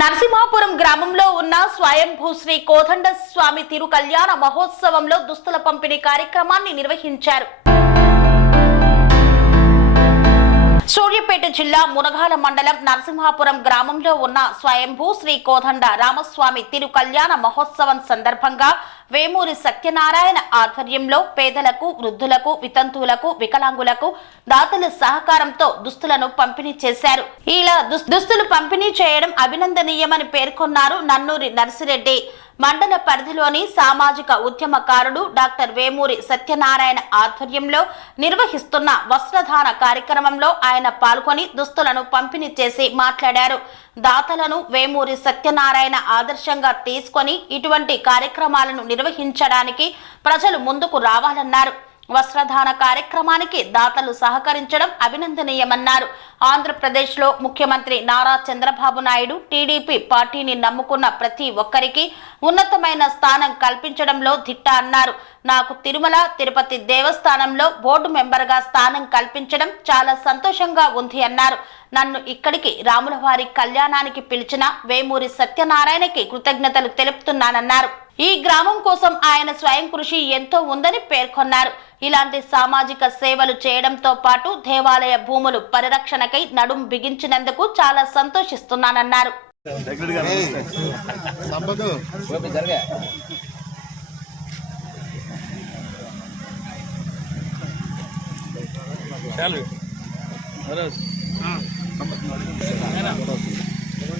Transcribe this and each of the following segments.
నరసింహాపురం గ్రామంలో ఉన్న స్వయంభూ శ్రీ కోదండ స్వామి తిరు కళ్యాణ మహోత్సవంలో దుస్తుల పంపిణీ కార్యక్రమాన్ని నిర్వహించారు. సూర్యాపేట జిల్లా మునగాల మండలం నరసింహాపురం గ్రామంలో ఉన్న స్వయంభూ శ్రీ కోదండ రామస్వామి తిరు కళ్యాణ మహోత్సవం సందర్భంగా వేమూరి సత్యనారాయణ ఆధ్వర్యంలో పేదలకు వృద్ధులకు వితంతువులకు వికలాంగులకు దాతల సహకారంతో దుస్తులను పంపిణీ చేశారు. ఇలా దుస్తులు పంపిణీ చేయడం అభినందనీయమని పేర్కొన్నారు నన్నూరి నర్సిరెడ్డి. మండల పరిధిలోని సామాజిక ఉద్యమకారుడు డాక్టర్ వేమూరి సత్యనారాయణ ఆధ్వర్యంలో నిర్వహిస్తున్న వస్త్రధాన కార్యక్రమంలో ఆయన పాల్గొని దుస్తులను పంపిణీ చేసి మాట్లాడారు. దాతలను వేమూరి సత్యనారాయణ ఆదర్శంగా తీసుకొని ఇటువంటి కార్యక్రమాలను నిర్వహించడానికి ప్రజలు ముందుకు రావాలన్నారు. వస్త్రదాన కార్యక్రమానికి దాతలు సహకరించడం అభినందనీయమన్నారు. ఆంధ్రప్రదేశ్లో ముఖ్యమంత్రి నారా చంద్రబాబు నాయుడు టీడీపీ పార్టీని నమ్ముకున్న ప్రతి ఒక్కరికి ఉన్నతమైన స్థానం కల్పించడంలో దిట్ట అన్నారు. నాకు తిరుమల తిరుపతి దేవస్థానంలో బోర్డు మెంబర్గా స్థానం కల్పించడం చాలా సంతోషంగా ఉంది అన్నారు. నన్ను ఇక్కడికి రాములవారి కళ్యాణానికి పిలిచిన వేమూరి సత్యనారాయణకి కృతజ్ఞతలు తెలుపుతున్నానన్నారు. ఈ గ్రామం కోసం ఆయన స్వయం కృషి ఎంతో ఉందని పేర్కొన్నారు. ఇలాంటి సామాజిక సేవలు చేయడంతో పాటు దేవాలయ భూములు పరిరక్షణకై నడుం బిగించినందుకు చాలా సంతోషిస్తున్నానన్నారు.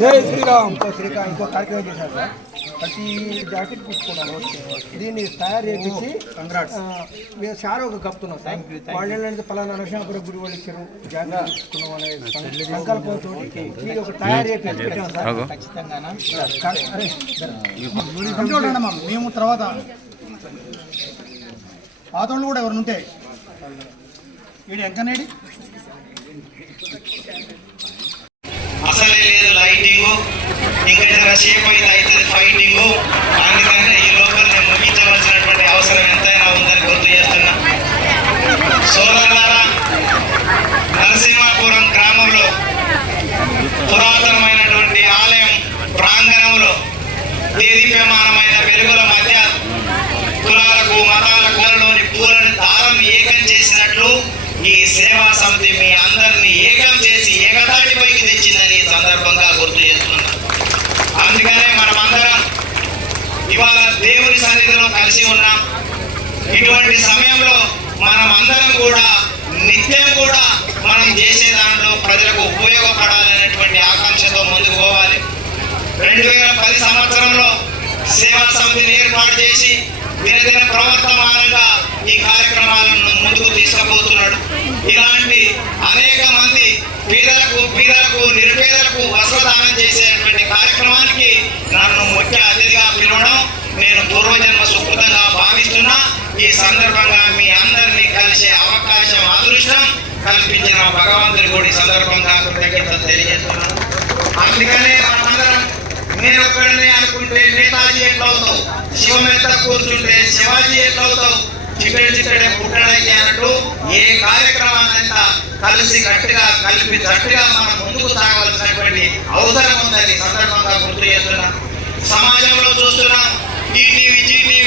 జై శ్రీరామ్. ఇంకో శ్రీకాంత్ ఇంకో కార్యక్రమం చేశారు. సార్ ప్రతి జాకెట్ కుట్టుకున్నాను దీన్ని తయారు చేయించి మేము సార్. ఒక కప్తున్నాం సార్ వాళ్ళు ఏంటంటే పలానా నరసింహపురం గుడి వాళ్ళు ఇచ్చారు జాకెట్ కుట్టుకున్నాం అనే సంకల్పంతో ఇది ఒక తయారు చేసి పెట్టాం సార్. అమ్మా మేము తర్వాత పాతోళ్ళు కూడా ఎవరు ఉంటే వీడు ఎంకనేడి అసలే లేదు లైటింగ్ ఇంకా ఏదైనా సేపు అయితే అవుతుంది ఫైటింగ్ అందుకని ఈ లోపల నేను ముగించవలసినటువంటి అవసరం ఎంతైనా ఉందని గుర్తు చేస్తున్నా. సోదరులారా నరసింహాపురం గ్రామంలో పురాతన ఆలయం ప్రాంగణంలో దేదీప్యమానమైన వెలుగుల మధ్య కులాలకు మతాలకు కులలోని పూలను దారం ఏకం చేసినట్లు ఈ సేవా సమితి మీ అందరినీ ఏకం చేసి ఏకతాటిపైకి తెచ్చిందని ఈ సందర్భంగా గుర్తు చేస్తున్నా అందుకనే మనమందరం ఇవాళ దేవుని సన్నిధిలో కలిసి ఉన్నాం ఇటువంటి సమయంలో మనం అందరం కూడా నిత్యం కూడా మనం చేసే దాంట్లో ప్రజలకు ఉపయోగపడాలనేటువంటి ఆకాంక్షతో ముందుకు పోవాలి. రెండు వేల పది సంవత్సరంలో సేవా సమితిని ఏర్పాటు చేసి దినదిన ప్రవర్తమానంగా ఈ కార్యక్రమాలను ముందుకు తీసుకుపోతున్నాడు. ఇలాంటి అనేక మంది పేదలకు పీదలకు నిరుపేదలకు వస్త్రదానం చేసేటువంటి కార్యక్రమానికి నన్ను ముఖ్య అతిథిగా పిలవడం నేను పూర్వజన్మ సుకృత ఈ సందర్భంగా మీ అందరినీ కలిసే అవకాశం అదృష్టం కల్పించిన భగవంతుని కూడా ఈ సందర్భంగా కృతజ్ఞతలు తెలియజేస్తున్నాను. అందుకనే మనందరం నేను ఒక్కడనే అనుకుంటే నేతాజీ ఎట్లవుతావు అవుతావు? శివం కూర్చుంటే శివాజీ ఎట్లవుతావు చిక్కడి చిక్కడే పుట్టడానికి అన్నట్టు ఏ కార్యక్రమాన్నంతా కలిసి గట్టిగా కలిపి గట్టిగా మనం ముందుకు సాగవలసినటువంటి అవసరం ఉందని సందర్భంగా గుర్తు చేస్తున్నాం సమాజంలో చూస్తున్నాం. ఈటీవీ జీటీవీ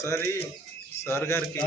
సరి సార్ గారికి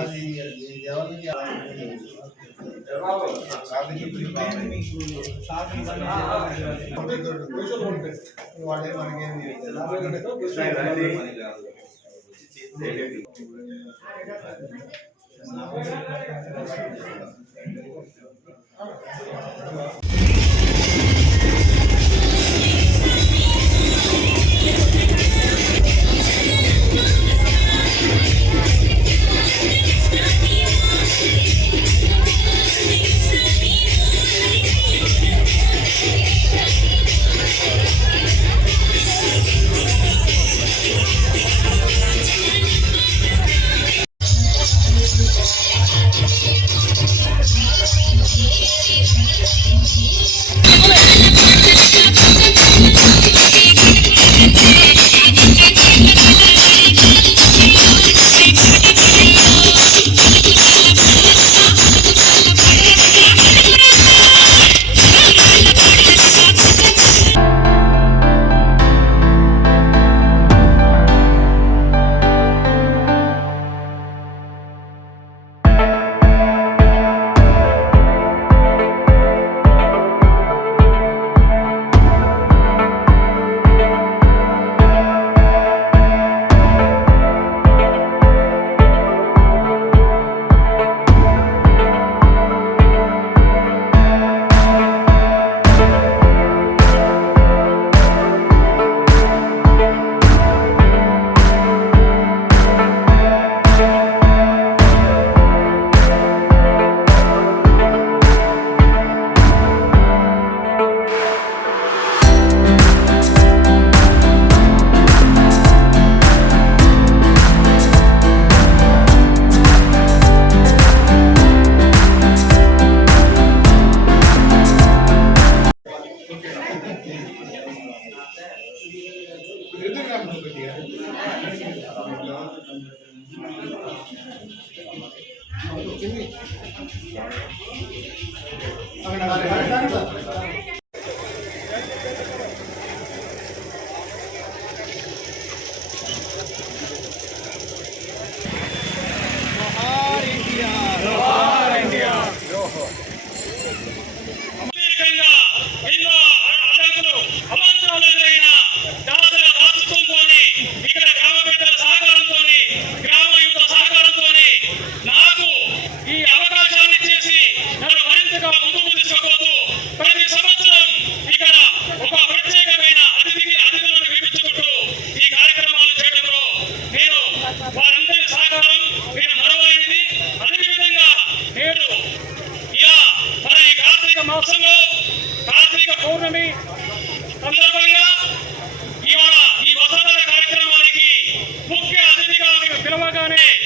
நானே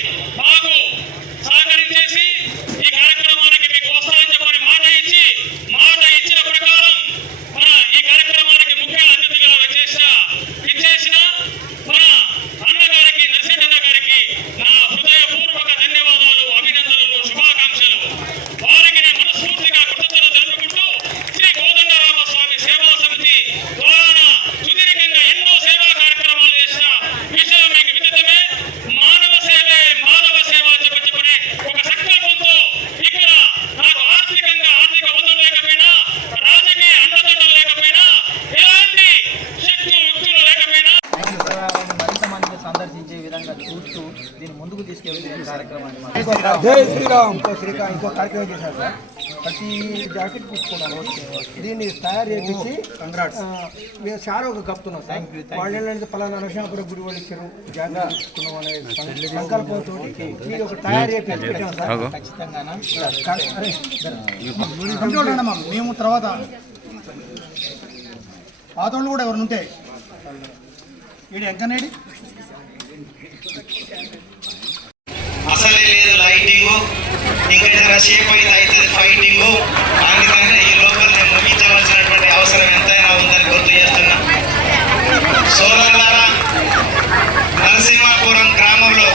జై శ్రీరామ్. ఇంకో శ్రీకాంత్ ఇంకో కార్యక్రమం చేశారు సార్. ప్రతి జాకెట్ కుట్టుకున్నాను దీన్ని తయారు చేపించి మేము చాలా ఒక కప్తున్నాం సార్. వాళ్ళు ఏంటంటే పలానా నరసింహాపురం గుడి వాళ్ళు ఇచ్చారు జాగ్రత్త తీసుకున్నాం అనే సంకల్పంతో మీరు ఒక తయారు చేపించి పెట్టాం సార్. అమ్మా. మేము తర్వాత పాతోళ్ళు కూడా ఎవరు ఉంటే. వీడు ఎంకనేడి? అసలే ఫైటింగ్ లైటింగ్ ఇంకా ఏదైనా షేప్ అయితే అవుతుంది ఫైటింగ్ అందుకనే ఈ లోపల నేను ముగించవలసినటువంటి అవసరం ఎంతైనా ఉందని గుర్తు చేస్తున్నా. సోదరులారా నరసింహాపురం గ్రామంలో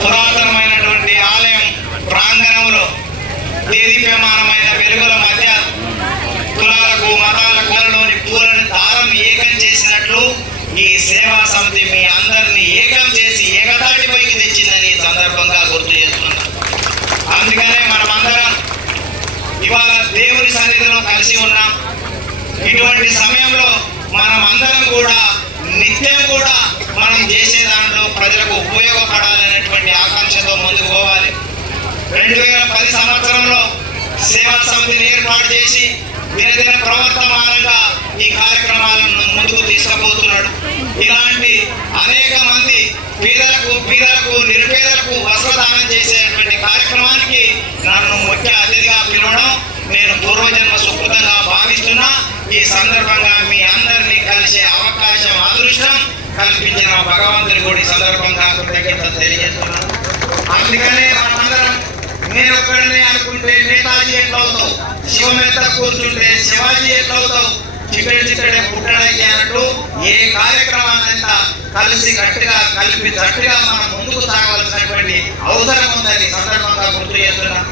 పురాతనమైనటువంటి ఆలయం ప్రాంగణంలో దేదీప్యమానమైన వెలుగుల మధ్య కులాలకు మతాలకు లోని పూలను దారం ఏకం చేసినట్లు ఈ సేవా సమితి మీ అందరినీ ఏకం చేసి ఏకతాటిపైకి తెచ్చిందని ఈ సందర్భంగా గుర్తు చేస్తున్నా అందుకనే మనమందరం ఇవాళ దేవుని సన్నిధిలో కలిసి ఉన్నాం. ఇటువంటి సమయంలో మనం అందరం కూడా నిత్యం కూడా మనం చేసే దాంట్లో ప్రజలకు ఉపయోగపడాలనేటువంటి ఆకాంక్షతో ముందుకు పోవాలి. రెండు వేల పది సంవత్సరంలో సేవా సమితిని ఏర్పాటు చేసి దినదిన ప్రవర్తమానంగా ఈ కార్యక్రమాలను ముందుకు తీసుకుపోతున్నాడు. ఇలాంటి అనేక మంది పేదలకు పీదలకు నిరుపేదలకు వస్త్రదానం చేసేటువంటి కార్యక్రమానికి నన్ను ముఖ్య అతిథిగా పిలవడం నేను పూర్వజన్మ సుకృతంగా భావిస్తున్నా ఈ సందర్భంగా మీ అందరినీ కలిసే అవకాశం అదృష్టం కల్పించిన భగవంతుడి కూడా ఈ సందర్భంగా కృతజ్ఞతలు తెలియజేస్తున్నాను అందుకనే మనమందరం నేను ఒక్కడిని అనుకుంటే నేతాజీ ఎట్లా అవుతావు? కూర్చుంటే శివాజీ ఎట్లా అవుతావు? చిక్కడి చిక్కడే పుట్టడానికి అన్నట్టు ఏ కార్యక్రమాన్నంతా కలిసి గట్టిగా కలిపి గట్టిగా మనం ముందుకు సాగవలసినటువంటి అవసరం ఉందని సందర్భంగా గుర్తు చేస్తున్నాం.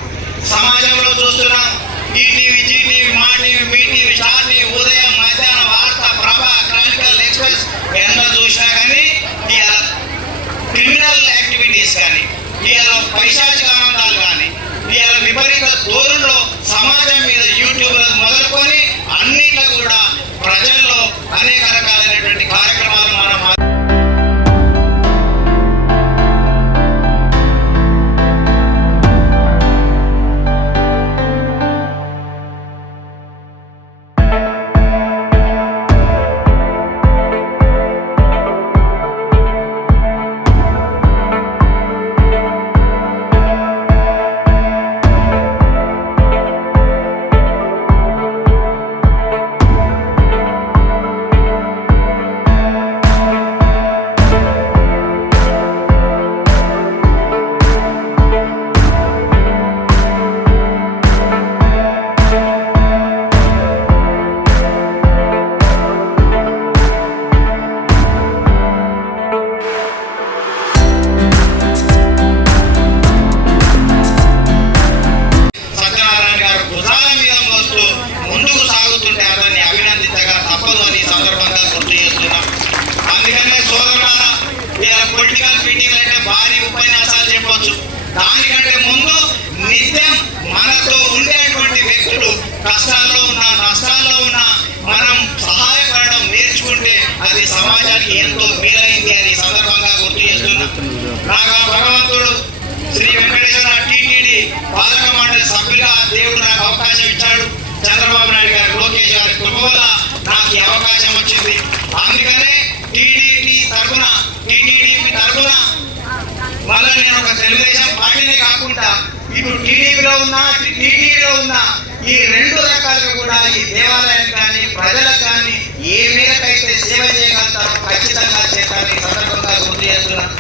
సమాజంలో చూస్తున్నాం. ETV Zee TV Maa TV Mee TV Star TV ఉదయం మధ్యాహ్నం వార్త ప్రభ క్రానికల్ ఎక్స్ప్రెస్ ఎన్నో చూసినా కానీ ఇవాళ క్రిమినల్ యాక్టివిటీస్ కానీ ఇవాళ పైశాచిక ఆనందాలు కానీ ఇవాళ విపరీత ధోరణిలో సమాజం మీద యూట్యూబ్ మొదలుకొని అన్నిట్లో కూడా ప్రజల్లో అనేక రకాలైనటువంటి కార్యక్రమాలు మనం టీటీడీలో ఉన్న ఈ రెండు రకాలుగా కూడా ఈ దేవాలయం కానీ ప్రజలకు కానీ ఏ మేరకైతే సేవ చేయగలుగుతారో ఖచ్చితంగా చేస్తారని సందర్భంగా గుర్తు చేస్తున్నాను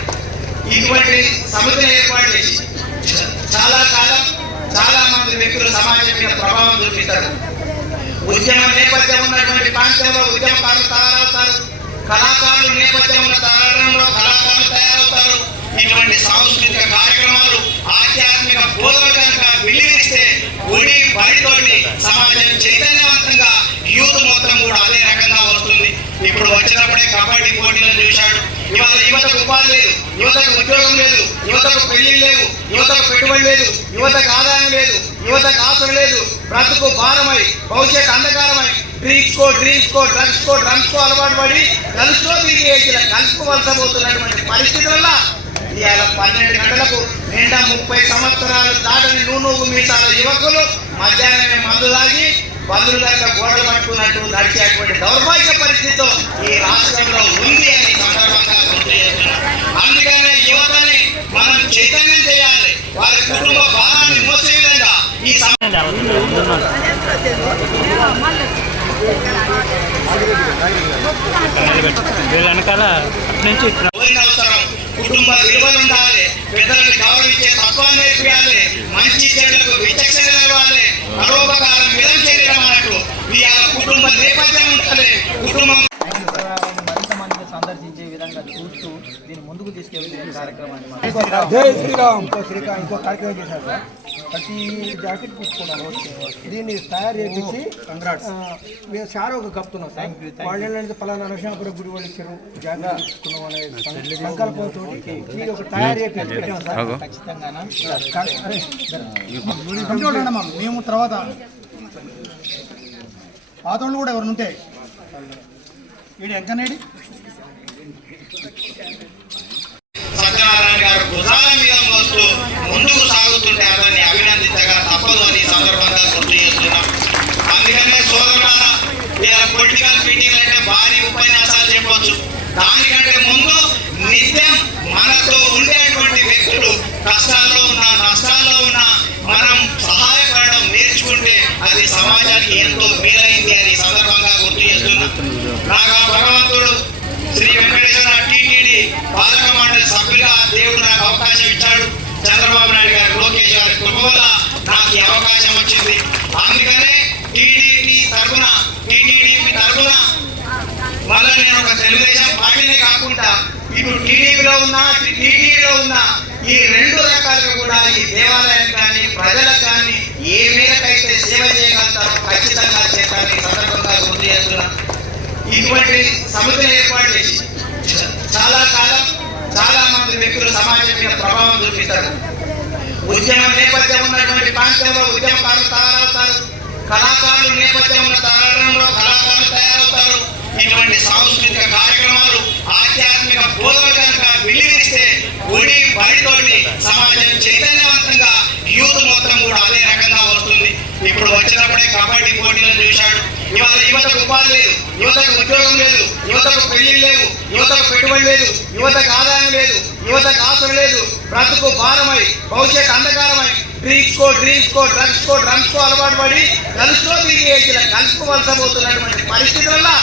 ఇటువంటి సమితిని ఏర్పాటు చేసి చాలా కాలం చాలా మంది వ్యక్తులు సమాజం మీద ప్రభావం చూపిస్తారు. ఉద్యమ నేపథ్యం ఉన్నటువంటి ప్రాంతంలో ఉద్యమకారులు తయారవుతారు కళాకారులు నేపథ్యం ఉన్న తయారంలో కళాకారులు తయారవుతారు. ఇటువంటి సాంస్కృతిక కార్యక్రమాలు ఆధ్యాత్మిక బోధన కనుక విలీనిస్తే గుడి బడితోటి సమాజం చైతన్యవంతంగా యూత్ మొత్తం కూడా అదే రకంగా వస్తుంది. ఇప్పుడు వచ్చినప్పుడే కబడ్డీ పోటీలను చూశాడు. ఇవాళ యువతకు ఉపాధి లేదు. యువతకు ఉద్యోగం లేదు. యువతకు పెళ్ళి లేవు. యువతకు పెట్టుబడి లేదు. యువతకు ఆదాయం లేదు. యువతకు ఆశలు లేదు. బ్రతుకు భారమై భవిష్యత్ అంధకారమై డ్రింక్స్ కో డ్రింక్స్ కో డ్రగ్స్ కో డ్రగ్స్ కో అలవాటు పడి కలుసుకో తిరిగి ఏజ్ల కలుసుకోవలసబోతున్నటువంటి పరిస్థితులలో ఇవాళ పన్నెండు గంటలకు నిండా ముప్పై సంవత్సరాలు దాటని నూనూగు మీసాల యువకులు మధ్యాహ్నమే మందు తాగి బంధువుల దగ్గర గోడలు పట్టుకున్నట్టు నడిచేటువంటి దౌర్భాగ్య పరిస్థితితో ఈ రాష్ట్రంలో ఉంది అని సందర్భంగా అందుకనే యువతని మనం చైతన్యం చేయాలి. వారి కుటుంబ భారాన్ని మోసే విధంగా ఈ వెనకాల నుంచి అవసరం కుటుంబ విలువలు ఉండాలి. పెద్దలను గౌరవించే తత్వాన్ని నేర్పియాలి. మంచి చెడులకు విచక్షణ నిలవాలి. పరోపకారం విధం ఇవాళ కుటుంబ నేపథ్యం ఉండాలి కుటుంబం మరింత మందిని సందర్శించే విధంగా చూస్తూ దీన్ని ముందుకు తీసుకెళ్తున్న ఈ కార్యక్రమాన్ని మనం జై శ్రీరామ్. ఇంకో శ్రీకాంత్ ఇంకో కార్యక్రమం చేశారు సార్ ప్రతి జాకెట్ కుట్టుకున్నాను దీన్ని తయారు చేయించి మేము సార్. ఒక కప్తున్నాం సార్ వాళ్ళు ఏంటంటే పలానా నరసింహాపురం గుడి వాళ్ళు ఇచ్చారు జాకెట్ కుట్టుకున్నాం అనే సంకల్పంతో ఇది ఒక తయారు చేసి పెట్టాం సార్. అమ్మా. మేము తర్వాత పాతోళ్ళు కూడా ఎవరు ఉంటే వీడు ఎంకనేడి సత్యనారాయణ గారు భుజాల మీద మోస్తూ ముందుకు సాగుతుంటే అతన్ని అభినందించగా తప్పదు అని సందర్భంగా గుర్తు చేస్తున్నాం. అందుకనే సోదరులారా ఇలా పొలిటికల్ మీటింగ్ అంటే భారీ ఉపన్యాసాలు చెప్పవచ్చు దానికంటే ముందు నిత్యం మనతో ఉండే వ్యక్తులు కష్టాల్లో ఉన్నా నష్టాల్లో ఉన్నా మనం సహాయపడడం నేర్చుకుంటే అది సమాజానికి ఎంతో మేలైంది అని ఈ సందర్భంగా గుర్తు చేస్తున్నా నాకు ఆ భగవంతుడు శ్రీ వెంకటేశ్వర టీటీడీ పాలక మండలి సభ్యులుగా దేవుడు నాకు అవకాశం ఇచ్చాడు చంద్రబాబు నాయుడు గారు లోకేష్ గారి కృప వల్ల నాకు ఈ అవకాశం వచ్చింది అందుకనే టీడీపీ తరఫున టీటీడీ తరఫున మళ్ళీ నేను ఒక తెలుగుదేశం పార్టీనే కాకుండా ఇటు ఉన్నా టీటీడీలో ఉన్నా ఈ రెండు రకాలుగా కూడా ఈ దేవాలయం కానీ ప్రజలకు కానీ ఏ మేరకైతే సేవ చేయగలుగుతారో ఖచ్చితంగా చేస్తారని సందర్భంగా గుర్తు చేస్తున్నాం. ఇటువంటి సమితిని ఏర్పాటు చేసి చాలా కాలం చాలా మంది వ్యక్తులు సమాజం మీద ప్రభావం చూపిస్తారు. ఉద్యమ నేపథ్యం ఉన్నటువంటి ప్రాంతంలో ఉద్యమకారులు తయారవుతారు. కళాకారులు నేపథ్యం ఉన్న తయారంలో కళాకారులు తయారవుతారు. ఇటువంటి సాంస్కృతిక కార్యక్రమాలు ఆధ్యాత్మిక బోధన కనుక విలీనిస్తే గుడి బడితోటి సమాజం చైతన్యవంతంగా యూత్ మొత్తం కూడా అదే రకంగా వస్తుంది. ఇప్పుడు వచ్చినప్పుడే కబడ్డీ పోటీలను చూశాడు. ఇవాళ యువతకు ఉపాధి లేదు. యువతకు ఉద్యోగం లేదు. యువతకు పెళ్ళి లేవు. యువతకు పెట్టుబడి లేదు. యువతకు ఆదాయం లేదు. యువతకు ఆశలు లేదు. బ్రతుకు భారమై భవిష్యత్ అంధకారమై డ్రింక్స్ కో డ్రింక్స్ కో డ్రగ్స్ కో డ్రగ్స్ కో అలవాటు పడి కలుసుకో తిరిగి ఏజ్ల కలుసుకోవలసబోతున్నటువంటి పరిస్థితులలో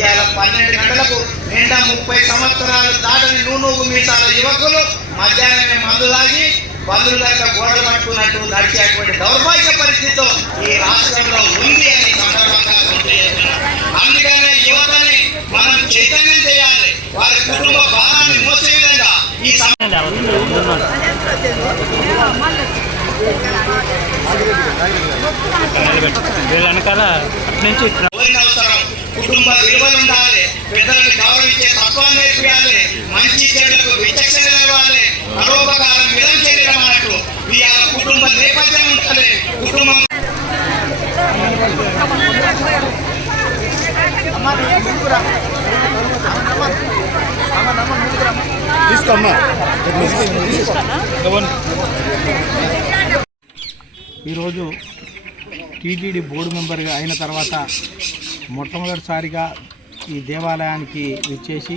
ఇవాళ పన్నెండు గంటలకు నిండా ముప్పై సంవత్సరాలు దాటని నూనూగు మీసాల యువకులు మధ్యాహ్నమే మందు తాగి బంధువుల దగ్గర గోడలు పట్టుకున్నట్టు నడిచేటువంటి దౌర్భాగ్య పరిస్థితితో ఈ రాష్ట్రంలో ఉంది అని సందర్భంగా అందుకనే యువతని మనం చైతన్యం చేయాలి. వారి కుటుంబ భారాన్ని మోసే విధంగా ఈ వెనకాల నుంచి కుటుంబ విలువలు ఉండాలి. పెద్దలను గౌరవించే నేర్పియాలి. మంచి చెడులకు విచక్షణ ఇవ్వాలి పరోపకారం విధం చేయడం అన్నట్టు కుటుంబ నేపథ్యం ఉండాలి. కుటుంబం ఈరోజు టీటీడీ బోర్డు మెంబర్గా అయిన తర్వాత మొట్టమొదటిసారిగా ఈ దేవాలయానికి విచ్చేసి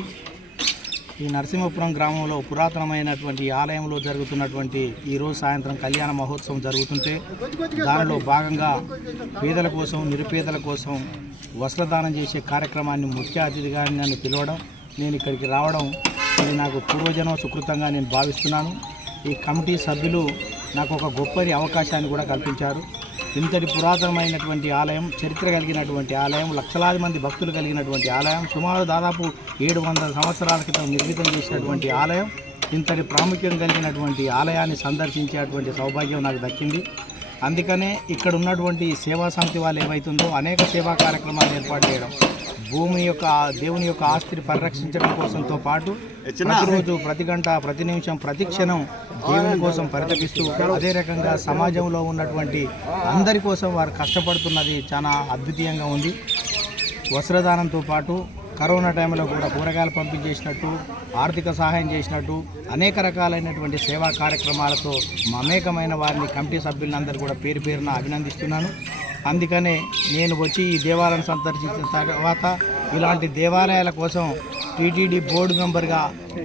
ఈ నరసింహపురం గ్రామంలో పురాతనమైనటువంటి ఆలయంలో జరుగుతున్నటువంటి ఈరోజు సాయంత్రం కళ్యాణ మహోత్సవం జరుగుతుంటే దానిలో భాగంగా పేదల కోసం నిరుపేదల కోసం వస్త్రదానం చేసే కార్యక్రమాన్ని ముఖ్య అతిథిగా నన్ను పిలవడం నేను ఇక్కడికి రావడం ఇది నాకు పూర్వజనం సుకృతంగా నేను భావిస్తున్నాను. ఈ కమిటీ సభ్యులు నాకు ఒక గొప్పని అవకాశాన్ని కూడా కల్పించారు. ఇంతటి పురాతనమైనటువంటి ఆలయం చరిత్ర కలిగినటువంటి ఆలయం లక్షలాది మంది భక్తులు కలిగినటువంటి ఆలయం సుమారు దాదాపు ఏడు వందల సంవత్సరాల క్రితం నిర్మితం చేసినటువంటి ఆలయం. ఇంతటి ప్రాముఖ్యం కలిగినటువంటి ఆలయాన్ని సందర్శించేటువంటి సౌభాగ్యం నాకు దక్కింది. అందుకనే ఇక్కడ ఉన్నటువంటి సేవా సమితి వాళ్ళు ఏమవుతుందో అనేక సేవా కార్యక్రమాలు ఏర్పాటు చేయడం భూమి యొక్క దేవుని యొక్క ఆస్తిని పరిరక్షించడం కోసంతో పాటు ప్రతిరోజు ప్రతి గంట ప్రతి నిమిషం ప్రతి క్షణం దేవుని కోసం పరితపిస్తూ అదే రకంగా సమాజంలో ఉన్నటువంటి అందరి కోసం వారు కష్టపడుతున్నది చాలా అద్వితీయంగా ఉంది. వస్త్రదానంతో పాటు కరోనా టైంలో కూడా కూరగాయలు పంపించేసినట్టు ఆర్థిక సహాయం చేసినట్టు అనేక రకాలైనటువంటి సేవా కార్యక్రమాలతో మమేకమైన వారిని కమిటీ సభ్యులందరూ కూడా పేరు పేరున అభినందిస్తున్నాను. అందుకనే నేను వచ్చి ఈ దేవాలయం సందర్శించిన తర్వాత ఇలాంటి దేవాలయాల కోసం టీటీడీ బోర్డు మెంబర్గా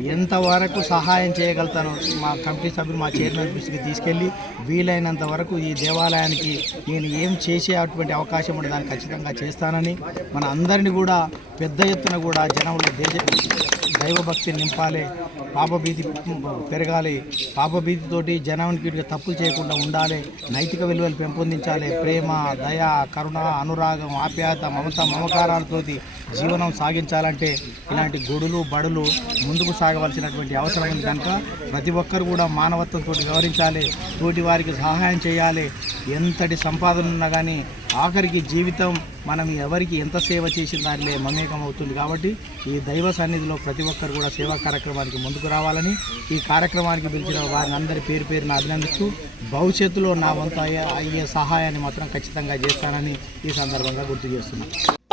ఎంతవరకు సహాయం చేయగలుగుతాను మా కమిటీ సభ్యులు మా చైర్మన్ దృష్టికి తీసుకెళ్ళి వీలైనంత వరకు ఈ దేవాలయానికి నేను ఏం చేసే అటువంటి అవకాశం ఉంటే దాన్ని ఖచ్చితంగా చేస్తానని మన అందరినీ కూడా పెద్ద ఎత్తున కూడా జనంలో దేశ దైవభక్తి నింపాలి పాపభీతి పెరగాలి పాపభీతితోటి జనానికి తప్పులు చేయకుండా ఉండాలి నైతిక విలువలు పెంపొందించాలి ప్రేమ దయ కరుణ అనురాగం ఆప్యాయత మమత మమకారాలతోటి జీవనం సాగించాలంటే ఇలాంటి గుడులు బడులు ముందుకు సాగవలసినటువంటి అవసరం ఉంది. కనుక ప్రతి ఒక్కరు కూడా మానవత్వంతో వ్యవహరించాలి తోటి వారికి సహాయం చేయాలి. ఎంతటి సంపాదన ఉన్నా కానీ ఆఖరికి జీవితం మనం ఎవరికి ఎంత సేవ చేసిన దానిలో మమేకం అవుతుంది. కాబట్టి ఈ దైవ సన్నిధిలో ప్రతి ఒక్కరు కూడా సేవా కార్యక్రమానికి ముందుకు రావాలని ఈ కార్యక్రమానికి పిలిచిన వారిని అందరి పేరు పేరును అభినందిస్తూ భవిష్యత్తులో నా వంతు అయ్యే అయ్యే సహాయాన్ని మాత్రం ఖచ్చితంగా చేస్తానని ఈ సందర్భంగా గుర్తు చేస్తున్నాను.